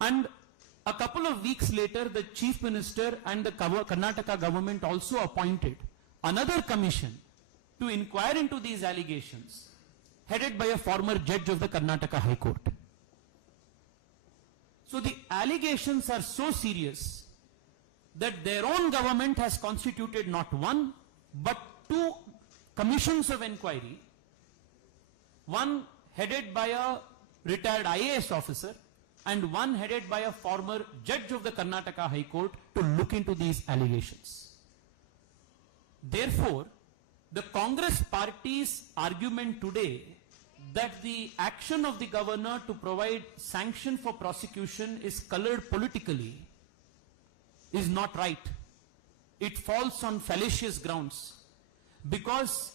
And a couple of weeks later, the Chief Minister and the Karnataka government also appointed another commission to inquire into these allegations, headed by a former judge of the Karnataka High Court. So the allegations are so serious that their own government has constituted not one, but two commissions of inquiry, one headed by a retired IAS officer and one headed by a former judge of the Karnataka High Court to look into these allegations. Therefore, the Congress party's argument today that the action of the governor to provide sanction for prosecution is colored politically is not right. It falls on fallacious grounds, because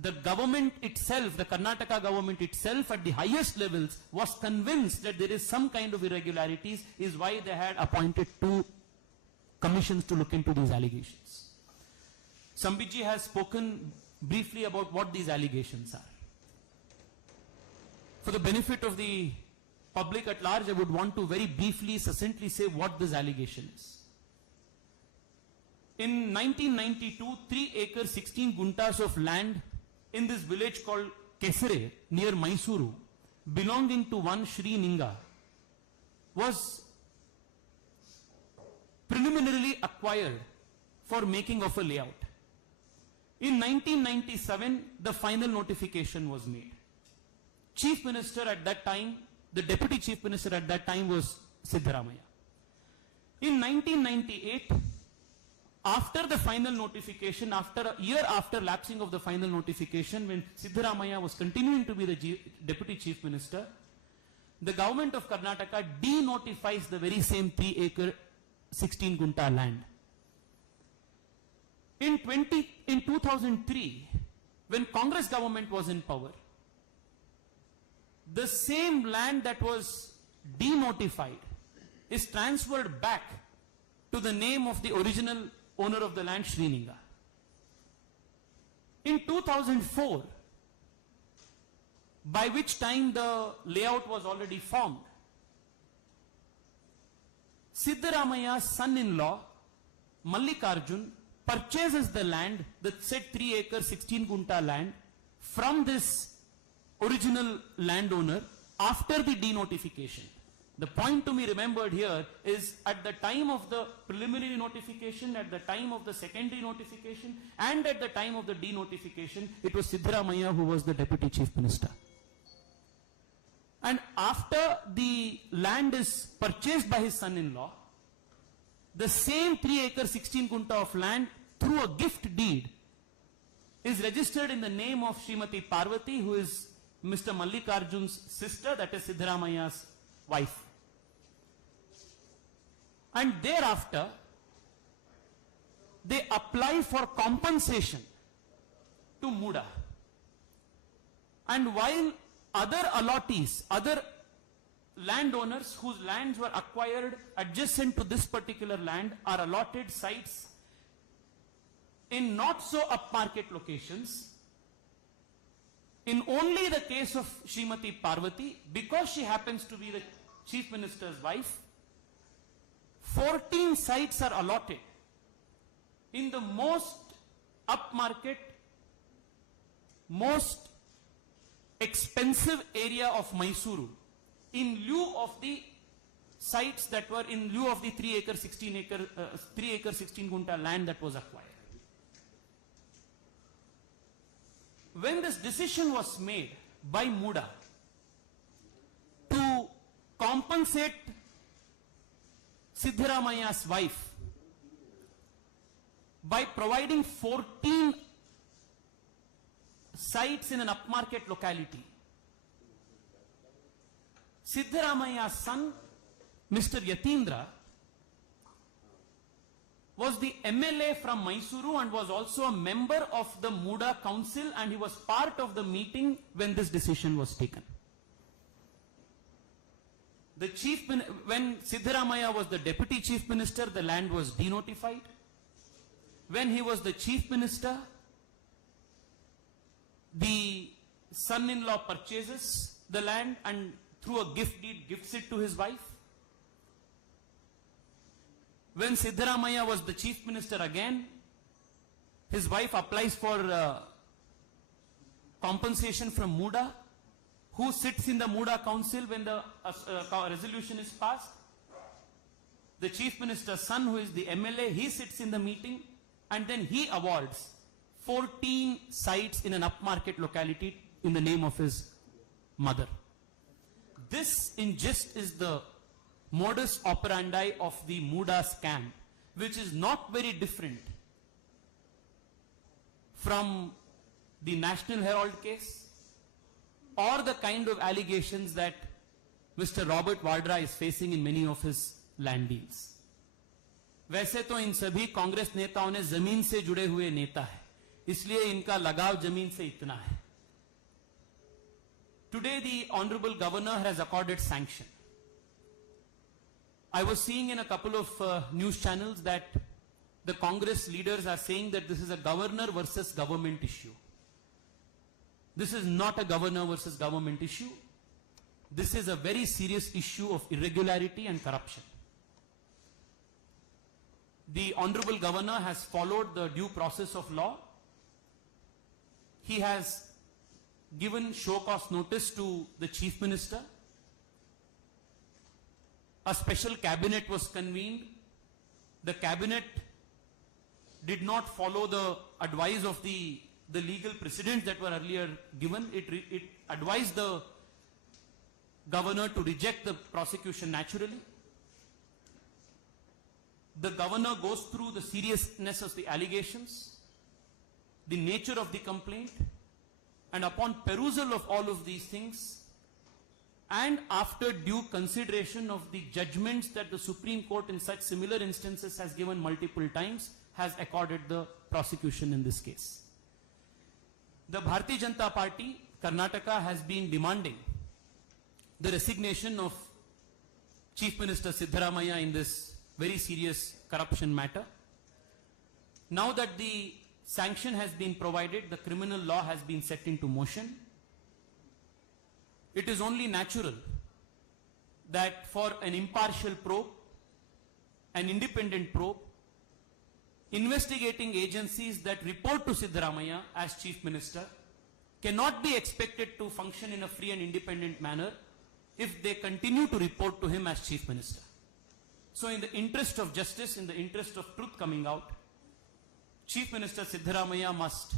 the government itself, the Karnataka government itself at the highest levels was convinced that there is some kind of irregularities, is why they had appointed two commissions to look into these allegations. Sambitji has spoken briefly about what these allegations are. For the benefit of the public at large, I would want to very briefly, succinctly say what this allegation is. In 1992, 3 acres, 16 guntas of land in this village called Kesare near Mysuru, belonging to one Shri Ninga, was preliminarily acquired for making of a layout. In 1997, the final notification was made. Chief Minister at that time, the Deputy Chief Minister at that time was Siddaramaiah. In 1998, after the final notification, after a year after lapsing of the final notification, when Siddaramaiah was continuing to be the Deputy Chief Minister, the government of Karnataka denotifies the very same 3 acre, 16 gunta land. In 2003, when Congress government was in power, the same land that was denotified is transferred back to the name of the original owner of the land, Shri Ninga. In 2004, by which time the layout was already formed, Siddaramaiah's son-in-law, Mallikarjun, purchases the land, the said 3 acre, 16 gunta land, from this original landowner after the denotification. The point to be remembered here is at the time of the preliminary notification, at the time of the secondary notification, and at the time of the denotification, it was Siddaramaiah who was the Deputy Chief Minister. And after the land is purchased by his son-in-law, the same 3 acre 16 gunta of land through a gift deed is registered in the name of Srimati Parvati, who is Mr. Mallikarjun's sister, that is Siddaramaiah's wife. And thereafter, they apply for compensation to MUDA. And while other allottees, other landowners whose lands were acquired adjacent to this particular land are allotted sites in not so upmarket locations, in only the case of Srimati Parvati, because she happens to be the Chief Minister's wife, 14 sites are allotted in the most upmarket, most expensive area of Mysuru, in lieu of the sites that were in lieu of the 3 acre 16 gunta land that was acquired. When this decision was made by MUDA to compensate Siddaramaiah's wife by providing 14 sites in an upmarket locality, Siddaramaiah's son, Mr. Yatindra, was the MLA from Mysuru and was also a member of the MUDA council, and he was part of the meeting when this decision was taken. When Siddaramaiah was the Deputy Chief Minister, the land was denotified. When he was the Chief Minister, the son-in-law purchases the land and through a gift deed gifts it to his wife. When Siddaramaiah was the chief minister again, his wife applies for compensation from MUDA. Who sits in the MUDA council when the resolution is passed? The chief minister's son, who is the MLA, he sits in the meeting and then he awards 14 sites in an upmarket locality in the name of his mother. This in gist is the modus operandi of the MUDA scam, which is not very different from the National Herald case or the kind of allegations that Mr. Robert Vadra is facing in many of his land deals. वैसे तो इन सभी कांग्रेस नेताओं ने जमीन से जुड़े हुए नेता है, इसलिए इनका लगाव जमीन से इतना है. Today the Honorable Governor has accorded sanction. I was seeing in a couple of news channels that the Congress leaders are saying that this is a governor versus government issue. This is not a governor versus government issue. This is a very serious issue of irregularity and corruption. The Honorable Governor has followed the due process of law. He has given show cause notice to the Chief Minister. A special cabinet was convened. The cabinet did not follow the advice of the legal precedents that were earlier given. It advised the governor to reject the prosecution naturally. The governor goes through the seriousness of the allegations, the nature of the complaint, and upon perusal of all of these things, and after due consideration of the judgments that the Supreme Court in such similar instances has given multiple times, has accorded the prosecution in this case. The Bharatiya Janata Party, Karnataka, has been demanding the resignation of Chief Minister Siddaramaiah in this very serious corruption matter. Now that the sanction has been provided, the criminal law has been set into motion. It is only natural that for an impartial probe, an independent probe, investigating agencies that report to Siddaramaiah as Chief Minister cannot be expected to function in a free and independent manner if they continue to report to him as Chief Minister. So in the interest of justice, in the interest of truth coming out, Chief Minister Siddaramaiah must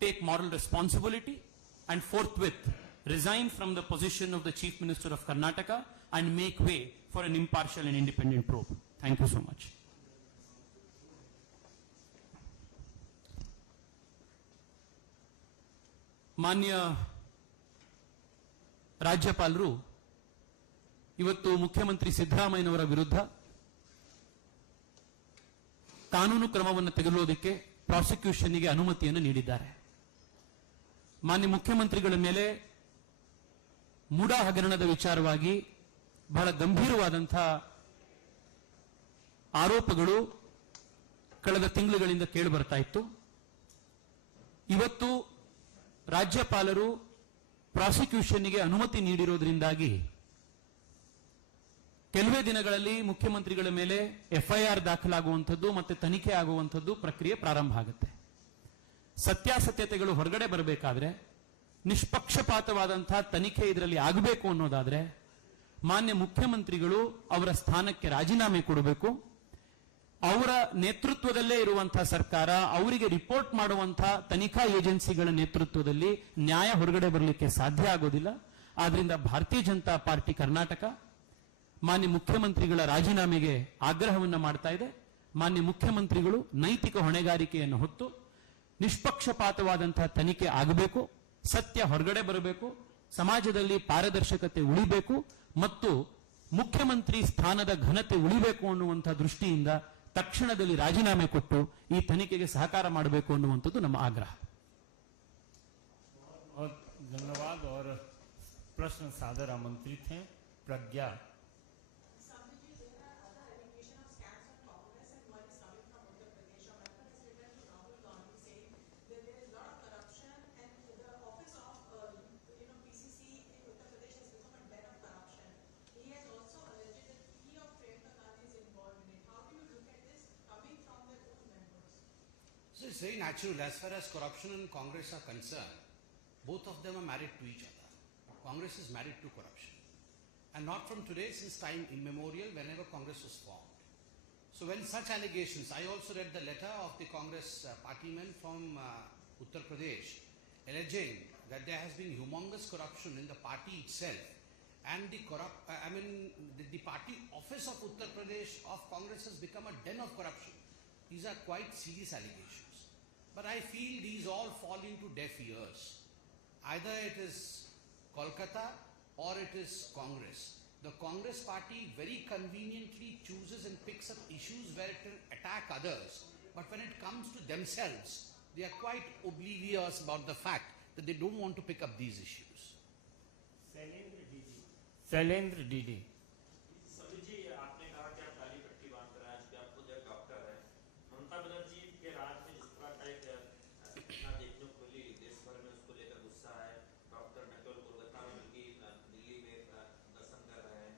take moral responsibility and forthwith resign from the position of the Chief Minister of Karnataka and make way for an impartial and independent probe. Thank you so much. ಮಾನ್ಯ ರಾಜ್ಯಪಾಲರು ಇವತ್ತು ಮುಖ್ಯಮಂತ್ರಿ ಸಿದ್ದರಾಮಯ್ಯನವರ ವಿರುದ್ಧ ಕಾನೂನು ಕ್ರಮವನ್ನು ತೆಗೆದುಕೊಳ್ಳೋದಕ್ಕೆ ಪ್ರಾಸಿಕ್ಯೂಷನ್ಗೆ ಅನುಮತಿಯನ್ನು ನೀಡಿದ್ದಾರೆ. ಮಾನ್ಯ ಮುಖ್ಯಮಂತ್ರಿಗಳ ಮೇಲೆ ಮೂಡಾ ಹಗರಣದ ವಿಚಾರವಾಗಿ ಬಹಳ ಗಂಭೀರವಾದಂತಹ ಆರೋಪಗಳು ಕಳೆದ ತಿಂಗಳುಗಳಿಂದ ಕೇಳಿ ಬರ್ತಾ ಇತ್ತು. ಇವತ್ತು ರಾಜ್ಯಪಾಲರು ಪ್ರಾಸಿಕ್ಯೂಷನ್ಗೆ ಅನುಮತಿ ನೀಡಿರೋದ್ರಿಂದಾಗಿ ಕೆಲವೇ ದಿನಗಳಲ್ಲಿ ಮುಖ್ಯಮಂತ್ರಿಗಳ ಮೇಲೆ ಎಫ್ಐಆರ್ ದಾಖಲಾಗುವಂಥದ್ದು ಮತ್ತೆ ತನಿಖೆ ಆಗುವಂಥದ್ದು ಪ್ರಕ್ರಿಯೆ ಪ್ರಾರಂಭ ಆಗುತ್ತೆ. ಸತ್ಯಾಸತ್ಯತೆಗಳು ಹೊರಗಡೆ ಬರಬೇಕಾದ್ರೆ, ನಿಷ್ಪಕ್ಷಪಾತವಾದಂತಹ ತನಿಖೆ ಇದರಲ್ಲಿ ಆಗಬೇಕು ಅನ್ನೋದಾದ್ರೆ ಮಾನ್ಯ ಮುಖ್ಯಮಂತ್ರಿಗಳು ಅವರ ಸ್ಥಾನಕ್ಕೆ ರಾಜೀನಾಮೆ ಕೊಡಬೇಕು. ಅವರ ನೇತೃತ್ವದಲ್ಲೇ ಇರುವಂತಹ ಸರ್ಕಾರ, ಅವರಿಗೆ ರಿಪೋರ್ಟ್ ಮಾಡುವಂತಹ ತನಿಖಾ ಏಜೆನ್ಸಿಗಳ ನೇತೃತ್ವದಲ್ಲಿ ನ್ಯಾಯ ಹೊರಗಡೆ ಬರಲಿಕ್ಕೆ ಸಾಧ್ಯ ಆಗೋದಿಲ್ಲ. ಆದ್ರಿಂದ ಭಾರತೀಯ ಜನತಾ ಪಾರ್ಟಿ ಕರ್ನಾಟಕ ಮಾನ್ಯ ಮುಖ್ಯಮಂತ್ರಿಗಳ ರಾಜೀನಾಮೆಗೆ ಆಗ್ರಹವನ್ನು ಮಾಡ್ತಾ ಇದೆ. ಮಾನ್ಯ ಮುಖ್ಯಮಂತ್ರಿಗಳು ನೈತಿಕ ಹೊಣೆಗಾರಿಕೆಯನ್ನು ಹೊತ್ತು ನಿಷ್ಪಕ್ಷಪಾತವಾದಂತಹ ತನಿಖೆ ಆಗಬೇಕು, ಸತ್ಯ ಹೊರಗಡೆ ಬರಬೇಕು, ಸಮಾಜದಲ್ಲಿ ಪಾರದರ್ಶಕತೆ ಉಳಿಬೇಕು ಮತ್ತು ಮುಖ್ಯಮಂತ್ರಿ ಸ್ಥಾನದ ಘನತೆ ಉಳಿಬೇಕು ಅನ್ನುವಂತಹ ದೃಷ್ಟಿಯಿಂದ ತಕ್ಷಣದಲ್ಲಿ ರಾಜೀನಾಮೆ ಕೊಟ್ಟು ಈ ತನಿಖೆಗೆ ಸಹಕಾರ ಮಾಡಬೇಕು ಅನ್ನುವಂಥದ್ದು ನಮ್ಮ ಆಗ್ರಹ. धन्यवाद। और प्रश्न सादर आमंत्रित हैं प्रज्ञा। How So it's very natural. As far as corruption and Congress are concerned, both of them are married to each other. Congress is married to corruption. And not from today, since time immemorial, whenever Congress was formed. So when such allegations, I also read the letter of the Congress partymen from Uttar Pradesh, alleging that there has been humongous corruption in the party itself. And the party office of Uttar Pradesh of Congress has become a den of corruption. These are quite serious allegations. But I feel these all fall into deaf ears. Either it is Kolkata or it is Congress. The Congress party very conveniently chooses and picks up issues where it can attack others. But when it comes to themselves, they are quite oblivious about the fact that they don't want to pick up these issues. Shailendra DD. सभी जी, आपने कहा कि आप काली पट्टी बांधकर आज भी आप खुद एक डॉक्टर हैं। ममता बनर्जी के राज में जिस तरह का एक घटना देखने को मिली, देश भर में उसको लेकर गुस्सा है। डॉक्टर न केवल कोलकाता में बल्कि दिल्ली में दर्शन कर रहे हैं।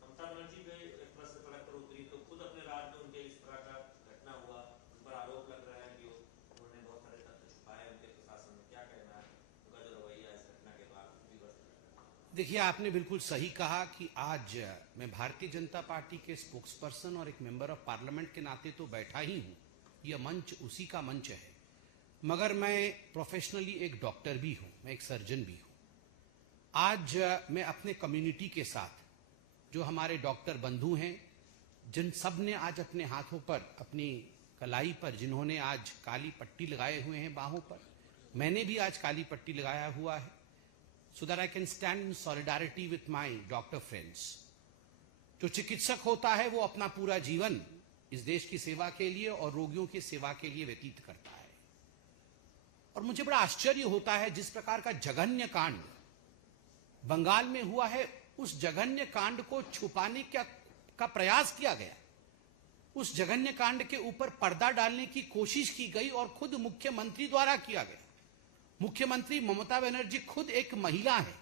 ममता बनर्जी भी एक तरह से सड़क पर उतरी तो खुद अपने राज में उनके इस तरह का घटना हुआ, उन पर आरोप लग रहा है कि उन्होंने बहुत सारे तथ्य छुपाए उनके प्रशासन में। क्या कहना है उनका जो रवैया इस घटना के बाद विवश? देखिए, आपने बिल्कुल सही कहा कि आज मैं भारतीय जनता पार्टी के स्पोक्सपर्सन और एक मेंबर ऑफ पार्लियामेंट के नाते तो बैठा ही हूं। यह मंच उसी का मंच है, मगर मैं प्रोफेशनली एक डॉक्टर भी हूं, मैं एक सर्जन भी हूं। आज मैं अपने कम्युनिटी के साथ, जो हमारे डॉक्टर बंधु हैं, जिन सब ने आज अपने हाथों पर, अपनी कलाई पर, जिन्होंने आज काली पट्टी लगाए हुए हैं बाहों पर, मैंने भी आज काली पट्टी लगाया हुआ है, so that I can stand in solidarity with my doctor friends. जो चिकित्सक होता है वो अपना पूरा जीवन इस देश की सेवा के लिए और रोगियों की सेवा के लिए व्यतीत करता है। और मुझे बड़ा आश्चर्य होता है जिस प्रकार का जघन्य कांड बंगाल में हुआ है, उस जघन्य कांड को छुपाने का प्रयास किया गया। उस जघन्य कांड के ऊपर पर्दा डालने की कोशिश की गई और खुद मुख्यमंत्री द्वारा किया गया। मुख्यमंत्री ममता बनर्जी खुद एक महिला है,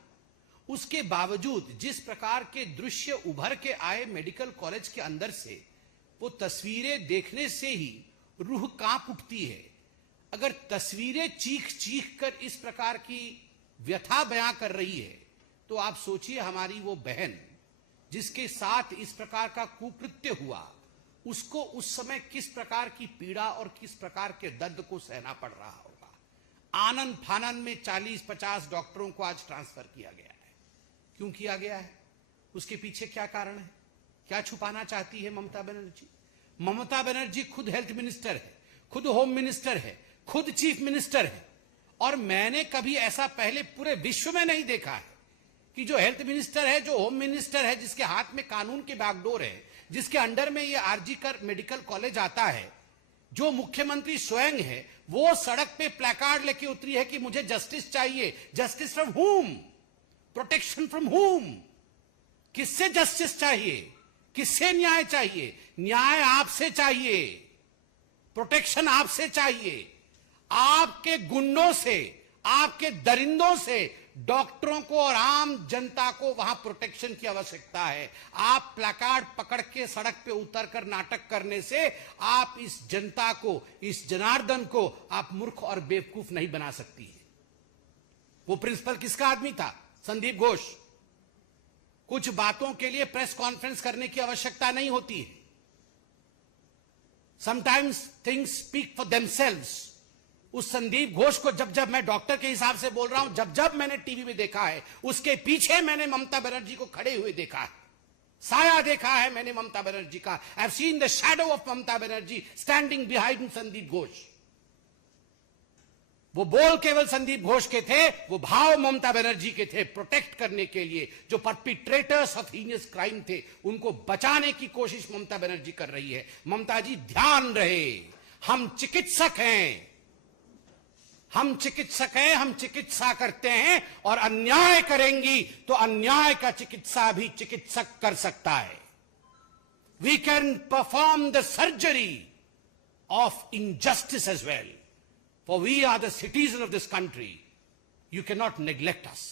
उसके बावजूद जिस प्रकार के दृश्य उभर के आए मेडिकल कॉलेज के अंदर से, वो तस्वीरें देखने से ही रूह कांप उठती है। अगर तस्वीरें चीख चीख कर इस प्रकार की व्यथा बयां कर रही है, तो आप सोचिए हमारी वो बहन जिसके साथ इस प्रकार का कुकृत्य हुआ, उसको उस समय किस प्रकार की पीड़ा और किस प्रकार के दर्द को सहना पड़ रहा होगा। आनंद फानन में 40-50 डॉक्टरों को आज ट्रांसफर किया गया है। क्यों किया गया है? उसके पीछे क्या कारण है? क्या छुपाना चाहती है ममता बनर्जी? ममता बनर्जी खुद हेल्थ मिनिस्टर है, खुद होम मिनिस्टर है, खुद चीफ मिनिस्टर है। और मैंने कभी ऐसा पहले पूरे विश्व में नहीं देखा है कि जो हेल्थ मिनिस्टर है, जो होम मिनिस्टर है, जिसके हाथ में कानून के बागडोर है, जिसके अंडर में ये आरजी कर मेडिकल कॉलेज आता है, जो मुख्यमंत्री स्वयं है, वो सड़क पे प्लेकार्ड लेके उतरी है कि मुझे जस्टिस चाहिए। जस्टिस फ्रॉम हुम? प्रोटेक्शन फ्रॉम हुम? किससे जस्टिस चाहिए? किससे न्याय चाहिए? न्याय आपसे चाहिए, प्रोटेक्शन आपसे चाहिए। आपके गुंडों से, आपके दरिंदों से डॉक्टरों को और आम जनता को वहां प्रोटेक्शन की आवश्यकता है। आप प्लेकार्ड पकड़ के सड़क पे उतरकर नाटक करने से आप इस जनता को, इस जनार्दन को आप मूर्ख और बेवकूफ नहीं बना सकती है। वो प्रिंसिपल किसका आदमी था? संदीप घोष। कुछ बातों के लिए प्रेस कॉन्फ्रेंस करने की आवश्यकता नहीं होती है। Sometimes things speak for themselves. उस संदीप घोष को जब मैं डॉक्टर के हिसाब से बोल रहा हूं, जब मैंने टीवी में देखा है, उसके पीछे मैंने ममता बनर्जी को खड़े हुए देखा है, साया देखा है मैंने ममता बनर्जी का। I have seen the shadow of Mamata Banerjee standing behind Sandip Ghosh. वो बोल केवल संदीप घोष के थे, वो भाव ममता बनर्जी के थे, प्रोटेक्ट करने के लिए। जो परपिट्रेटर्स ऑफ हीनियस क्राइम थे, उनको बचाने की कोशिश ममता बनर्जी कर रही है। ममता जी, ध्यान रहे, हम चिकित्सक हैं, हम चिकित्सक हैं, हम चिकित्सा करते हैं, और अन्याय करेंगी तो अन्याय का चिकित्सा भी चिकित्सक कर सकता है। We can perform the surgery of injustice as well, for we are the citizens of this country. You cannot neglect us.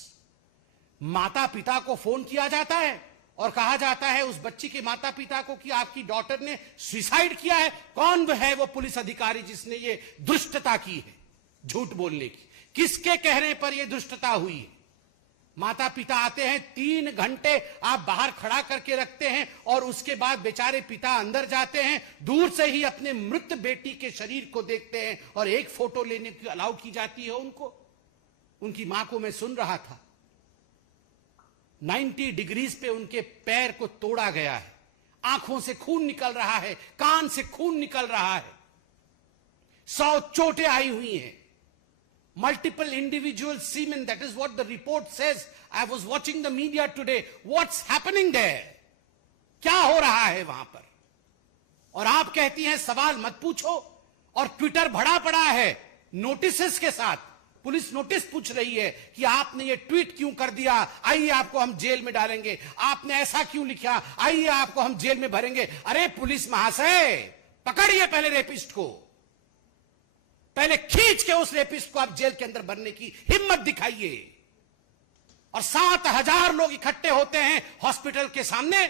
माता पिता को फोन किया जाता है, और कहा जाता है उस बच्ची के माता पिता को कि आपकी डॉटर ने सुसाइड किया है। कौन है वो पुलिस अधिकारी जिसने ये दुष्टता की है, झूठ बोलने की? किसके कहने पर यह दुष्टता हुई है? माता पिता आते हैं, 3 घंटे आप बाहर खड़ा करके रखते हैं और उसके बाद बेचारे पिता अंदर जाते हैं, दूर से ही अपने मृत बेटी के शरीर को देखते हैं और एक फोटो लेने की अलाउ की जाती है उनको। उनकी मां को मैं सुन रहा था, 90 डिग्रीज पे उनके पैर को तोड़ा गया है, आंखों से खून निकल रहा है, कान से खून निकल रहा है, 100 चोटें आई हुई हैं। Multiple individual semen, that is what the report says. I was watching the media today. What's happening there? क्या हो रहा है वहां पर? और आप कहती हैं सवाल मत पूछो, और ट्विटर भरा पड़ा है नोटिसेस के साथ। पुलिस नोटिस पूछ रही है कि आपने ये ट्वीट क्यों कर दिया, आइए आपको हम जेल में डालेंगे, आपने ऐसा क्यों लिखा, आइए आपको हम जेल में भरेंगे। अरे पुलिस महाशय, पकड़िए पहले रेपिस्ट को, पहले खींच के उस रेपिस्ट को आप जेल के अंदर भरने की हिम्मत दिखाइए। और 7,000 लोग इकट्ठे होते हैं हॉस्पिटल के सामने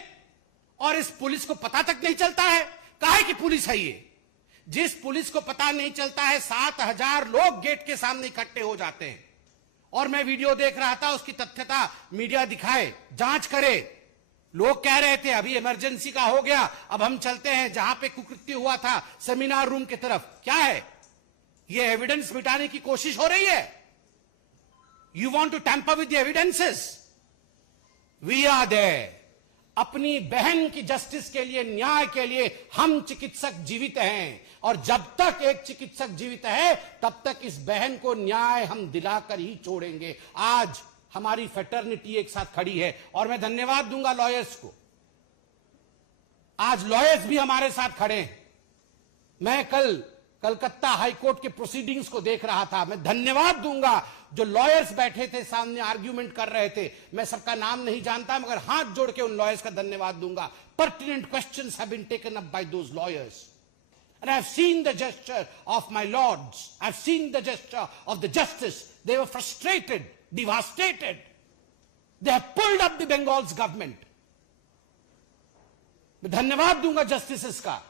और इस पुलिस को पता तक नहीं चलता है काहे की पुलिस है ये। जिस पुलिस को पता नहीं चलता है, 7,000 लोग गेट के सामने इकट्ठे हो जाते हैं। और मैं वीडियो देख रहा था, उसकी तथ्यता मीडिया दिखाए, जांच करे। लोग कह रहे थे अभी इमरजेंसी का हो गया, अब हम चलते हैं जहां पे कुकृत्य हुआ था सेमिनार रूम की तरफ। क्या है ये? एविडेंस मिटाने की कोशिश हो रही है। You want to tamper with the evidences. We are there. अपनी बहन की जस्टिस के लिए, न्याय के लिए हम चिकित्सक जीवित हैं, और जब तक एक चिकित्सक जीवित है तब तक इस बहन को न्याय हम दिलाकर ही छोड़ेंगे। आज हमारी फेटर्निटी एक साथ खड़ी है और मैं धन्यवाद दूंगा लॉयर्स को। आज लॉयर्स भी हमारे साथ खड़े हैं। मैं कल कलकत्ता हाईकोर्ट के प्रोसीडिंग्स को देख रहा था। मैं धन्यवाद दूंगा जो लॉयर्स बैठे थे सामने, आर्ग्यूमेंट कर रहे थे। मैं सबका नाम नहीं जानता, मगर हाथ जोड़ के उन लॉयर्स का धन्यवाद दूंगा। Pertinent questions have been taken up by those lawyers, and I have seen the gesture of my lords. I have seen the gesture of the justice. They were frustrated, devastated. They have pulled up the Bengal's government. मैं धन्यवाद दूंगा justices का।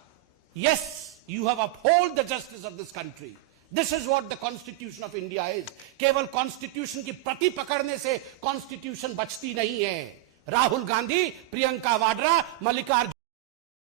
Yes, you have upheld the justice of this country. This is what the Constitution of India is. केवल Constitution की प्रति पकड़ने से Constitution बचती नहीं है। राहुल गांधी, प्रियंका वाड्रा, मल्लिकार्जुन